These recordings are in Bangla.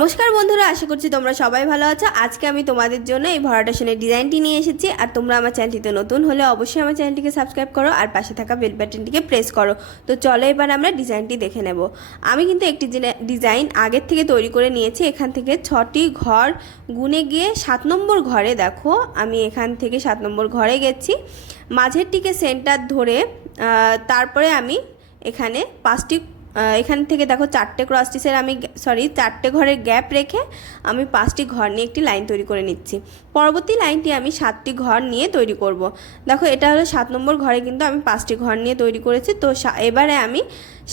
নমস্কার বন্ধুরা, আশা করছি তোমরা সবাই ভালো আছো। আজকে আমি তোমাদের জন্য এই ভরাট আসনের ডিজাইনটি নিয়ে এসেছি। আর তোমরা আমার চ্যানেলটিতে নতুন হলে অবশ্যই আমার চ্যানেলটিকে সাবস্ক্রাইব করো আর পাশে থাকা বেল বাটনটিকে প্রেস করো। তো চলো এবার আমরা ডিজাইনটি দেখে নেব। আমি কিন্তু একটি ডিজাইন আগের থেকে তৈরি করে নিয়েছি। এখান থেকে 6টি ঘর গুনে গিয়ে 7 নম্বর ঘরে দেখো, আমি এখান থেকে 7 নম্বর ঘরে গেছি। মাঝেরটিকে সেন্টার ধরে তারপরে আমি এখানে 5টি এখান থেকে দেখো 4টে ক্রস স্টিচের আমি 4টে ঘরের গ্যাপ রেখে আমি 5টি ঘর নিয়ে একটি লাইন তৈরি করে নিচ্ছি। পরবর্তী লাইনটি আমি 7টি ঘর নিয়ে তৈরি করব। দেখো এটা হলো 7 নম্বর ঘরে কিন্তু আমি 5টি ঘর নিয়ে তৈরি করেছি। তো এবারে আমি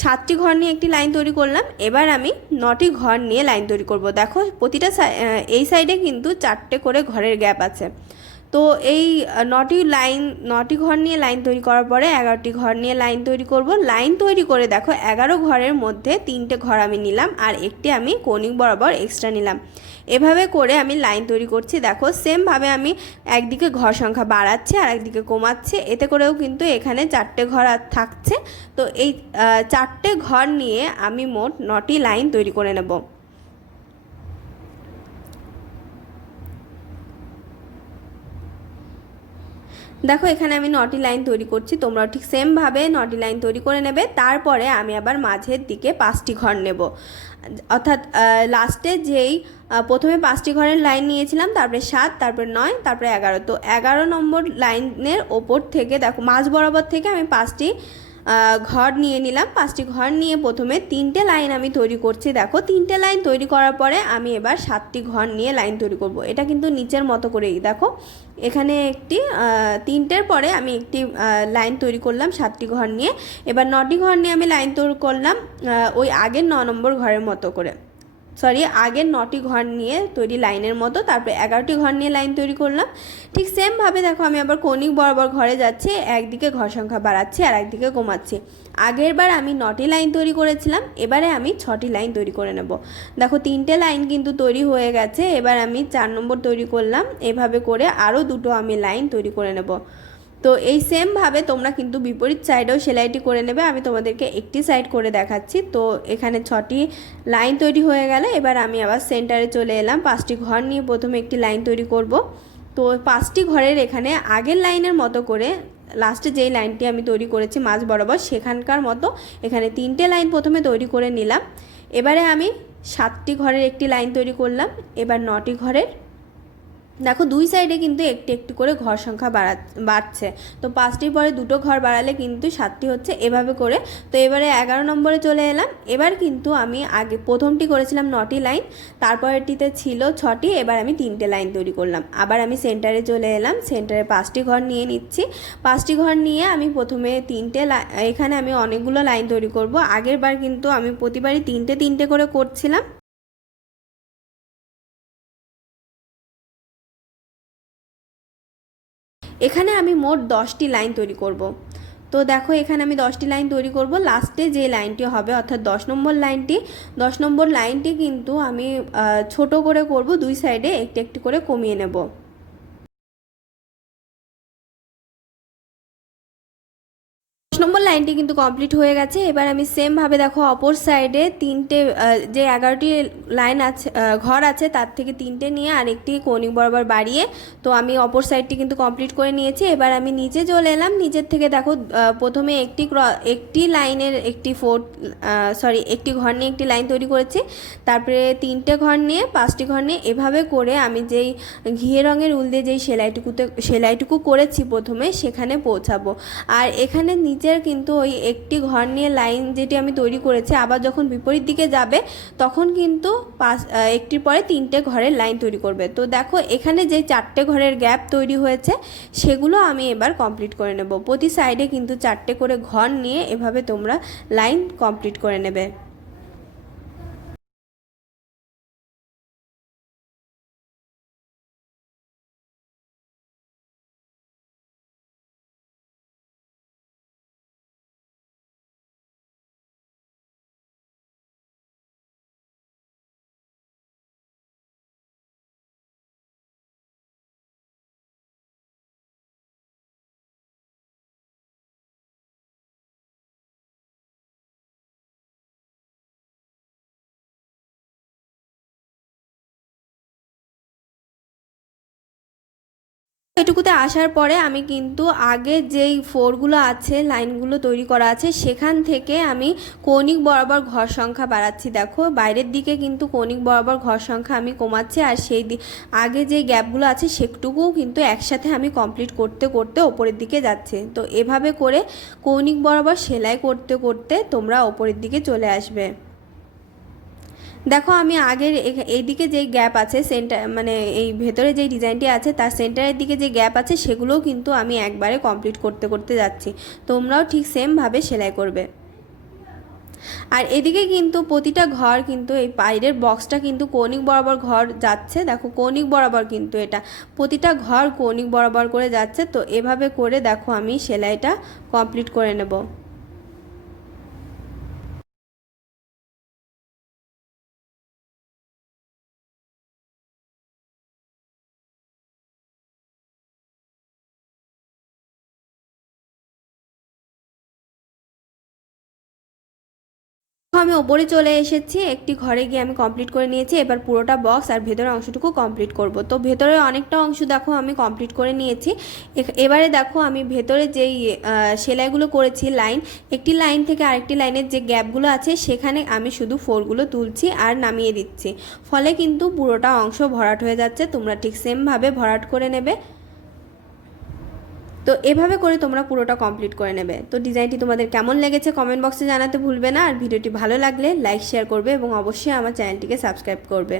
7টি ঘর নিয়ে একটি লাইন তৈরি করলাম। এবার আমি 9টি ঘর নিয়ে লাইন তৈরি করব। দেখো প্রতিটা এই সাইডে কিন্তু 4টে করে ঘরের গ্যাপ আছে। তো এই 9টি ঘর নিয়ে লাইন তৈরি করার পরে 11টি ঘর নিয়ে লাইন তৈরি করব। লাইন তৈরি করে দেখো 11 ঘরের মধ্যে 3টে ঘর আমি নিলাম আর একটি আমি কোনিক বরাবর এক্সট্রা নিলাম। এভাবে করে আমি লাইন তৈরি করছি। দেখো সেমভাবে আমি একদিকে ঘর সংখ্যা বাড়াচ্ছি আর একদিকে কমাচ্ছি, এতে করেও কিন্তু এখানে 4টে ঘর থাকছে। তো এই 4টে ঘর নিয়ে আমি মোট 9টি লাইন তৈরি করে নেব। দেখো এখানে আমি 9টি লাইন তৈরি করছি, তোমরাও ঠিক সেমভাবে 9টি লাইন তৈরি করে নেবে। তারপরে আমি আবার মাঝের দিকে 5টি ঘর নেব, অর্থাৎ লাস্টে যেই প্রথমে 5টি ঘরের লাইন নিয়েছিলাম, তারপরে 7, তারপরে 9, তারপরে 11। তো 11 নম্বর লাইনের ওপর থেকে দেখো মাঝ বরাবর থেকে আমি 5টি ঘর নিয়ে নিলাম। 5টি ঘর নিয়ে প্রথমে 3টে লাইন আমি তৈরি করছি। দেখো 3টে লাইন তৈরি করার পরে আমি এবার 7টি ঘর নিয়ে লাইন তৈরি করব। এটা কিন্তু নিচের মতো করেই দেখো এখানে একটি 3টের পরে আমি একটি লাইন তৈরি করলাম 7টি ঘর নিয়ে। এবার 9টি ঘর নিয়ে আমি লাইন তৈরি করলাম ওই আগের 9 নম্বর ঘরের মতো করে, আগের 9টি ঘর নিয়ে তৈরি লাইনের মতো। তারপরে 11টি ঘর নিয়ে লাইন তৈরি করলাম। ঠিক সেমভাবে দেখো আমি আবার কোনিক বরাবর ঘরে যাচ্ছি, একদিকে ঘর সংখ্যা বাড়াচ্ছি আর একদিকে কমাচ্ছি। আগের বার আমি 9টি লাইন তৈরি করেছিলাম, এবারে আমি 6টি লাইন তৈরি করে নেব। দেখো 3টে লাইন কিন্তু তৈরি হয়ে গেছে। এবার আমি 4 নম্বর তৈরি করলাম। এভাবে করে আরও 2টো আমি লাইন তৈরি করে নেব। তো এই সেমভাবে তোমরা কিন্তু বিপরীত সাইডেও সেলাইটি করে নেবে। আমি তোমাদেরকে একটি সাইড করে দেখাচ্ছি। তো এখানে 6টি লাইন তৈরি হয়ে গেলে এবার আমি আবার সেন্টারে চলে এলাম। 5টি ঘর নিয়ে প্রথমে একটি লাইন তৈরি করব। তো 5টি ঘরের এখানে আগের লাইনের মতো করে লাস্টে যেই লাইনটি আমি তৈরি করেছি মাঝ বরাবর সেখানকার মতো এখানে 3টে লাইন প্রথমে তৈরি করে নিলাম। এবারে আমি 7টি ঘরের একটি লাইন তৈরি করলাম। এবার 9টি ঘরের দেখো দুই সাইডে কিন্তু একটি একটি করে ঘর সংখ্যা বাড়ছে। তো 5টির পরে 2টো ঘর বাড়ালে কিন্তু 7টি হচ্ছে, এভাবে করে। তো এবারে 11 নম্বরে চলে এলাম। এবার কিন্তু আমি আগে প্রথমটি করেছিলাম 9টি লাইন, তারপরেরটিতে ছিল 6টি। এবার আমি 3টে লাইন তৈরি করলাম। আবার আমি সেন্টারে চলে এলাম, সেন্টারে 5টি ঘর নিয়ে নিচ্ছি। 5টি ঘর নিয়ে আমি প্রথমে এখানে আমি অনেকগুলো লাইন তৈরি করব। আগের বার কিন্তু আমি প্রতিবারই 3টে 3টে করে করছিলাম। এখানে আমি মোট 10টি লাইন তৈরি করব। তো দেখো এখানে আমি 10টি লাইন তৈরি করব। লাস্টে যে লাইনটি হবে অর্থাৎ 10 নম্বর লাইনটি কিন্তু আমি ছোট করে করব, দুই সাইডে একটু একটু করে কমিয়ে নেব। 10 নম্বর লাইনটি কিন্তু কমপ্লিট হয়ে গেছে। এবার আমি সেমভাবে দেখো অপর সাইডে 3টে যে 11টি লাইন আছে ঘর আছে তার থেকে 3টে নিয়ে আরেকটি কোনিক বরাবর বাড়িয়ে তো আমি অপর সাইডটি কিন্তু কমপ্লিট করে নিয়েছি। এবার আমি নিচে চলে এলাম। নিচের থেকে দেখো প্রথমে একটি লাইনের একটি ঘর নিয়ে একটি লাইন তৈরি করেছি। তারপরে 3টে ঘর নিয়ে 5টি ঘর নিয়ে এভাবে করে আমি যেই ঘিয়ে রঙের উল দিয়ে যেই সেলাইটুকু করেছি প্রথমে সেখানে পৌঁছাবো। আর এখানে নিচের কিন্তু ওই একটি ঘর নিয়ে লাইন যেটি আমি তৈরি করেছি আবার যখন বিপরীত দিকে যাবে তখন কিন্তু একটির পরে 3টে ঘরের লাইন তৈরি করবে। তো দেখো এখানে যে 4টে ঘরের গ্যাপ তৈরি হয়েছে সেগুলো আমি এবার কমপ্লিট করে নেব। প্রতি সাইডে কিন্তু 4টে করে ঘর নিয়ে এভাবে তোমরা লাইন কমপ্লিট করে নেবে। এটুকুতে আসার পরে আমি কিন্তু আগে যেই ফোরগুলো আছে, লাইনগুলো তৈরি করা আছে, সেখান থেকে আমি কৌণিক বরাবর ঘর সংখ্যা বাড়াচ্ছি। দেখো বাইরের দিকে কিন্তু কৌণিক বরাবর ঘর সংখ্যা আমি কমাচ্ছি, আর সেই আগে যে গ্যাপগুলো আছে সেটুকুও কিন্তু একসাথে আমি কমপ্লিট করতে করতে ওপরের দিকে যাচ্ছে। তো এভাবে করে কৌণিক বরাবর সেলাই করতে করতে তোমরা ওপরের দিকে চলে আসবে। দেখো আমি আগের এইদিকে যে গ্যাপ আছে সেন্টার, মানে এই ভেতরে যে ডিজাইনটি আছে তার সেন্টারের দিকে যে গ্যাপ আছে সেগুলোও কিন্তু আমি একবারে কমপ্লিট করতে করতে যাচ্ছি। তোমরাও ঠিক সেমভাবে সেলাই করবে। আর এদিকে কিন্তু প্রতিটা ঘর কিন্তু এই বাইরের বক্সটা কিন্তু কৌণিক বরাবর ঘর যাচ্ছে। দেখো কৌণিক বরাবর কিন্তু এটা প্রতিটা ঘর কৌণিক বরাবর করে যাচ্ছে। তো এভাবে করে দেখো আমি সেলাইটা কমপ্লিট করে নেব। আমি ওপরে চলে এসেছি, একটি ঘরে গিয়ে আমি কমপ্লিট করে নিয়েছি। এবার পুরোটা বক্স আর ভেতরের অংশটুকু কমপ্লিট করব। তো ভেতরের অনেকটা অংশ দেখো আমি কমপ্লিট করে নিয়েছি। এবারে দেখো আমি ভেতরে যেই সেলাইগুলো করেছি লাইন, একটি লাইন থেকে আরেকটি লাইনের যে গ্যাপগুলো আছে সেখানে আমি শুধু ফোরগুলো তুলছি আর নামিয়ে দিচ্ছি, ফলে কিন্তু পুরোটা অংশ ভরাট হয়ে যাচ্ছে। তোমরা ঠিক সেমভাবে ভরাট করে নেবে। তো এভাবে করে তোমরা পুরোটা কমপ্লিট করে নেবে। তো ডিজাইনটি তোমাদের কেমন লেগেছে কমেন্ট বক্সে জানাতে ভুলবে না। আর ভিডিওটি ভালো লাগলে লাইক শেয়ার করবে এবং অবশ্যই আমার চ্যানেলটিকে সাবস্ক্রাইব করবে।